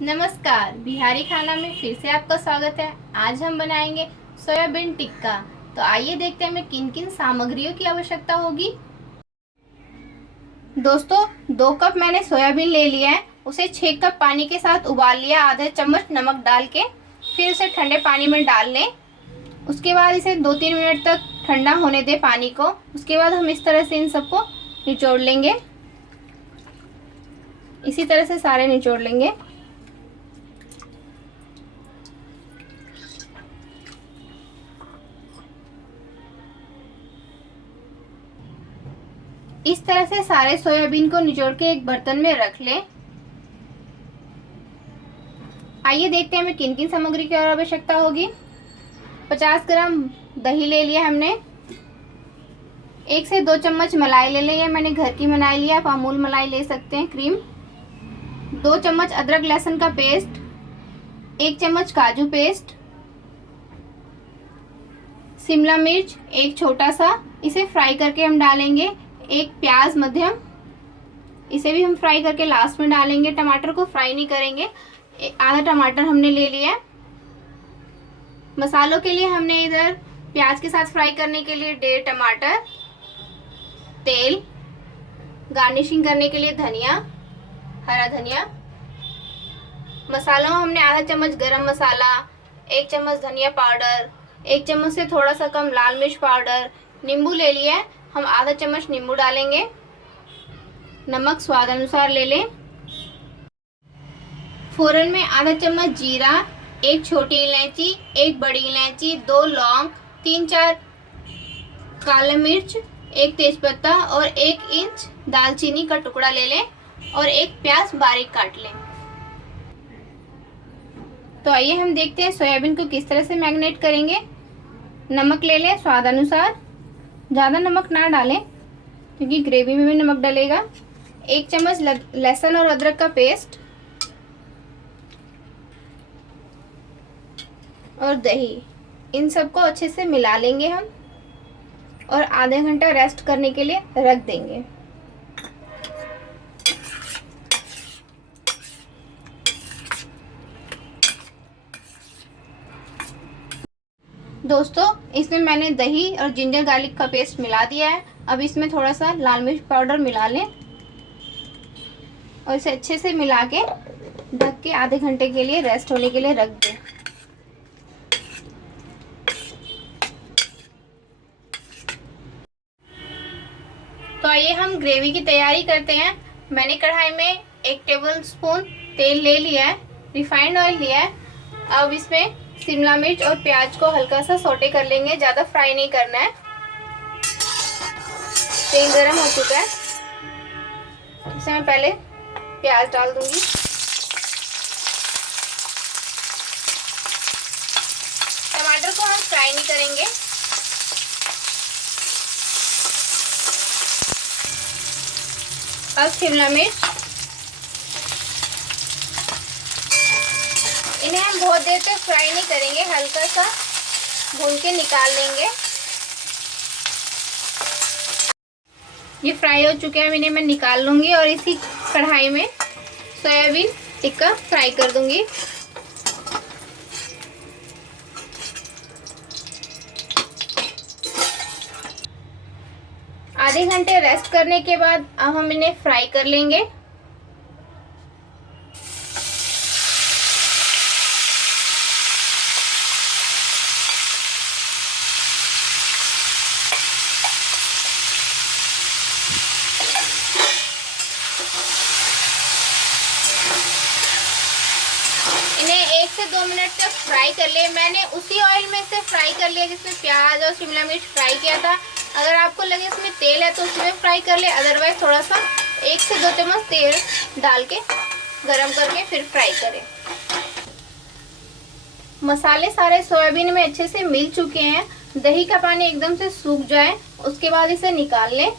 नमस्कार, बिहारी खाना में फिर से आपका स्वागत है। आज हम बनाएंगे सोयाबीन टिक्का। तो आइए देखते हैं हमें किन किन सामग्रियों की आवश्यकता होगी। दोस्तों, 2 कप मैंने सोयाबीन ले लिया है। उसे 6 कप पानी के साथ उबाल लिया, आधा चम्मच नमक डाल के। फिर उसे ठंडे पानी में डाल लें। उसके बाद इसे 2-3 मिनट तक ठंडा होने दें पानी को। उसके बाद हम इस तरह से इन सबको निचोड़ लेंगे। इसी तरह से सारे निचोड़ लेंगे। इस तरह से सारे सोयाबीन को निचोड़ के एक बर्तन में रख लें। आइए देखते हैं हमें किन किन सामग्री की और आवश्यकता होगी। 50 ग्राम दही ले लिया हमने। 1 से 2 चम्मच मलाई ले लें। मैंने घर की मलाई लिया, आप अमूल मलाई ले सकते हैं, क्रीम। 2 चम्मच अदरक लहसुन का पेस्ट। 1 चम्मच काजू पेस्ट। शिमला मिर्च एक छोटा सा, इसे फ्राई करके हम डालेंगे। 1 प्याज मध्यम, इसे भी हम फ्राई करके लास्ट में डालेंगे। टमाटर को फ्राई नहीं करेंगे। आधा टमाटर हमने ले लिया। मसालों के लिए हमने इधर प्याज के साथ फ्राई करने के लिए 1.5 टमाटर, तेल, गार्निशिंग करने के लिए धनिया, हरा धनिया। मसालों में हमने आधा चम्मच गरम मसाला, 1 चम्मच धनिया पाउडर, 1 चम्मच से थोड़ा सा कम लाल मिर्च पाउडर। नींबू ले लिया है, हम आधा चम्मच नींबू डालेंगे। नमक स्वाद अनुसार ले लें। फोरन में आधा चम्मच जीरा, 1 छोटी इलायची, 1 बड़ी इलायची, 2 लौंग, 3-4 काली मिर्च, 1 तेजपत्ता और 1 इंच दालचीनी का टुकड़ा ले लें और 1 प्याज बारीक काट लें। तो आइए हम देखते हैं सोयाबीन को किस तरह से मैरिनेट करेंगे। नमक ले लें स्वाद अनुसार, ज़्यादा नमक ना डालें क्योंकि ग्रेवी में भी नमक डलेगा। 1 चम्मच लहसुन और अदरक का पेस्ट और दही, इन सबको अच्छे से मिला लेंगे हम और आधे घंटा रेस्ट करने के लिए रख देंगे। दोस्तों, इसमें मैंने दही और जिंजर गार्लिक का पेस्ट मिला दिया है। अब इसमें थोड़ा सा लाल मिर्च पाउडर मिला लें और इसे अच्छे से मिला के ढक के आधे घंटे के लिए रेस्ट होने के लिए रख दें। तो आइए हम ग्रेवी की तैयारी करते हैं। मैंने कढ़ाई में 1 टेबलस्पून तेल ले लिया है, रिफाइंड ऑयल लिया है। अब इसमें शिमला मिर्च और प्याज को हल्का सा सौटे कर लेंगे, ज़्यादा फ्राई नहीं करना है। तेल गरम हो चुका है, इसमें मैं पहले प्याज डाल दूंगी। टमाटर को हम फ्राई नहीं करेंगे। अब शिमला मिर्च, इन्हें हम बहुत देर तक फ्राई नहीं करेंगे, हल्का सा भून के निकाल लेंगे। ये फ्राई हो चुके हैं, इन्हें मैं निकाल लूंगी और इसी कढ़ाई में सोयाबीन टिक्का फ्राई कर दूंगी। आधे घंटे रेस्ट करने के बाद अब हम इन्हें फ्राई कर लेंगे। इन्हें 1 से 2 मिनट तक फ्राई कर लिए। मैंने उसी ऑयल में से फ्राई कर लिया जिसमें प्याज और शिमला मिर्च फ्राई किया था। अगर आपको लगे इसमें तेल है तो उसमें फ्राई कर ले, अदरवाइज थोड़ा सा 1 से 2 चम्मच तेल डाल के गरम करके फिर फ्राई करें। मसाले सारे सोयाबीन में अच्छे से मिल चुके हैं। दही का पानी एकदम से सूख जाए उसके बाद इसे निकाल लें।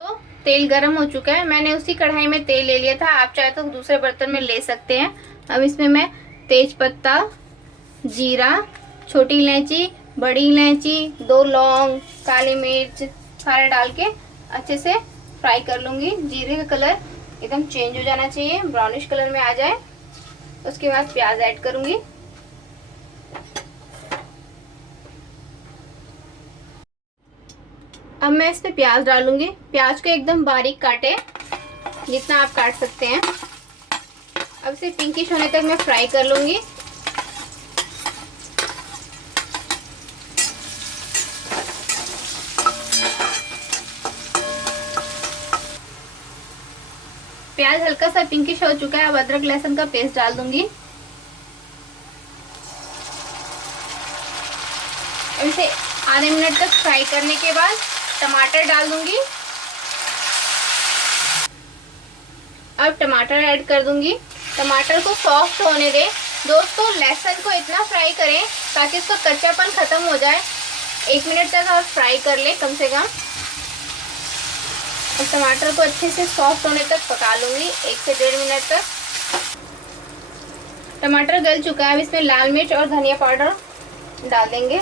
तो तेल गरम हो चुका है, मैंने उसी कढ़ाई में तेल ले लिया था, आप चाहे तो दूसरे बर्तन में ले सकते हैं। अब इसमें मैं तेज पत्ता, जीरा, छोटी इलायची, बड़ी इलायची, 2 लौंग, काली मिर्च सारे डाल के अच्छे से फ्राई कर लूँगी। जीरे का कलर एकदम चेंज हो जाना चाहिए, ब्राउनिश कलर में आ जाए। उसके बाद प्याज ऐड करूंगी। अब मैं इस पे प्याज डालूंगी। प्याज को एकदम बारीक काटे, जितना आप काट सकते हैं। अब इसे पिंकिश होने तक मैं फ्राई कर लूंगी। प्याज हल्का सा पिंकिश हो चुका है। अब अदरक लहसुन का पेस्ट डाल दूंगी। अब इसे आधे मिनट तक फ्राई करने के बाद टमाटर डाल दूंगी। अब टमाटर ऐड कर दूंगी। टमाटर को सॉफ्ट होने दें। दोस्तों लहसुन को इतना फ्राई करें ताकि इसका कच्चापन खत्म हो जाए। 1 मिनट तक आप फ्राई कर लें कम से कम। अब टमाटर को अच्छे से सॉफ्ट होने तक पका लूंगी, 1 से 1.5 मिनट तक। टमाटर गल चुका है। अब इसमें लाल मिर्च और धनिया पाउडर डाल देंगे।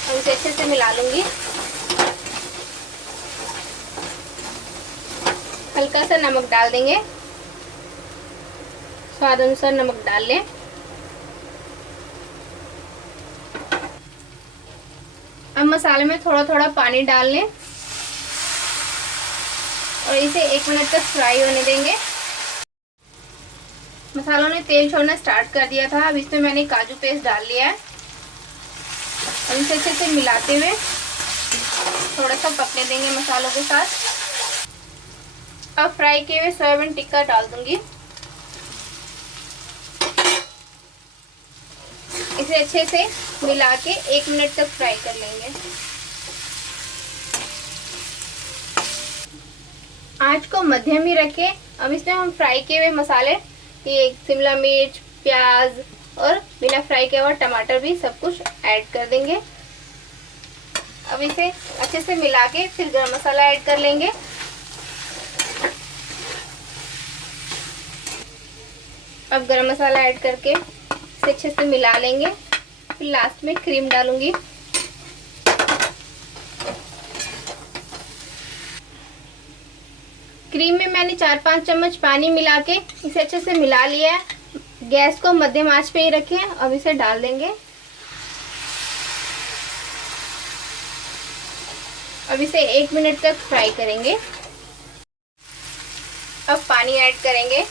अब इसे अच्छे से मिला लूंगी। हल्का सा नमक डाल देंगे, स्वाद अनुसार नमक डाल लें। अब मसाले में थोड़ा थोड़ा पानी डाल लें और इसे 1 मिनट तक फ्राई होने देंगे। मसालों ने तेल छोड़ना स्टार्ट कर दिया था। अब इसमें मैंने काजू पेस्ट डाल लिया है। अब इसे अच्छे से मिलाते हुए थोड़ा सा पकने देंगे मसालों के साथ। अब फ्राई किए हुए सोयाबीन टिक्का डाल दूंगी। इसे अच्छे से मिला के 1 मिनट तक फ्राई कर लेंगे। आंच को मध्यम ही रखें। अब इसमें हम फ्राई किए हुए मसाले, ये शिमला मिर्च, प्याज और बिना फ्राई किया हुआ टमाटर भी सब कुछ ऐड कर देंगे। अब इसे अच्छे से मिला के फिर गरम मसाला ऐड कर लेंगे। अब गरम मसाला ऐड करके इसे अच्छे से मिला लेंगे। फिर लास्ट में क्रीम डालूंगी। क्रीम में मैंने 4-5 चम्मच पानी मिला के इसे अच्छे से मिला लिया है। गैस को मध्यम आंच पे ही रखें। अब इसे डाल देंगे। अब इसे 1 मिनट तक फ्राई करेंगे। अब पानी ऐड करेंगे।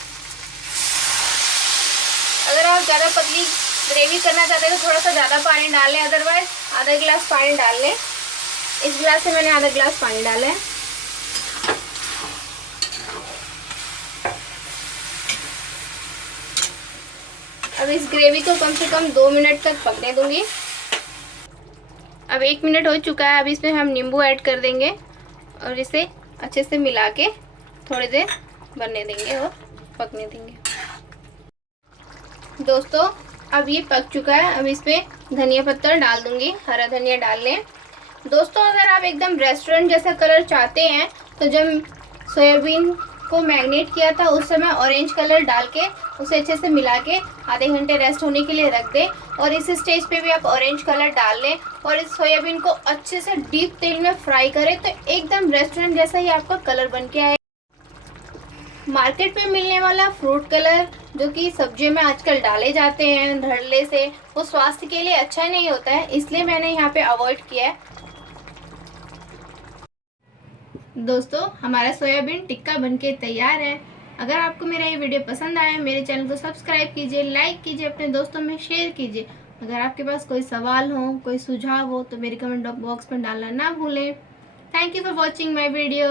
अगर आप ज़्यादा पतली ग्रेवी करना चाहते हैं तो थोड़ा सा ज़्यादा पानी डाल लें, अदरवाइज आधा गिलास पानी डाल लें। इस गिलास से मैंने आधा गिलास पानी डाला है। अब इस ग्रेवी को कम से कम 2 मिनट तक पकने दूंगी। अब 1 मिनट हो चुका है। अब इसमें हम नींबू ऐड कर देंगे और इसे अच्छे से मिला के थोड़ी देर बनने देंगे और पकने देंगे। दोस्तों अब ये पक चुका है। अब इसमें धनिया पत्ता डाल दूंगी, हरा धनिया डाल लें। दोस्तों अगर आप एकदम रेस्टोरेंट जैसा कलर चाहते हैं तो जब सोयाबीन को मैरिनेट किया था उस समय ऑरेंज कलर डाल के उसे अच्छे से मिला के आधे घंटे रेस्ट होने के लिए रख दें। और इस स्टेज पे भी आप ऑरेंज कलर डाल लें और इस सोयाबीन को अच्छे से डीप तेल में फ्राई करें तो एकदम रेस्टोरेंट जैसा ही आपका कलर बन के आए। मार्केट में मिलने वाला फ्रूट कलर जो कि सब्जियों में आजकल डाले जाते हैं धड़ल्ले से, वो स्वास्थ्य के लिए अच्छा नहीं होता है, इसलिए मैंने यहाँ पे अवॉइड किया है। दोस्तों हमारा सोयाबीन टिक्का बनके तैयार है। अगर आपको मेरा ये वीडियो पसंद आया मेरे चैनल को सब्सक्राइब कीजिए, लाइक कीजिए, अपने दोस्तों में शेयर कीजिए। अगर आपके पास कोई सवाल हो, कोई सुझाव हो तो मेरे कमेंट बॉक्स में डालना ना भूलें। Thank you for watching my video.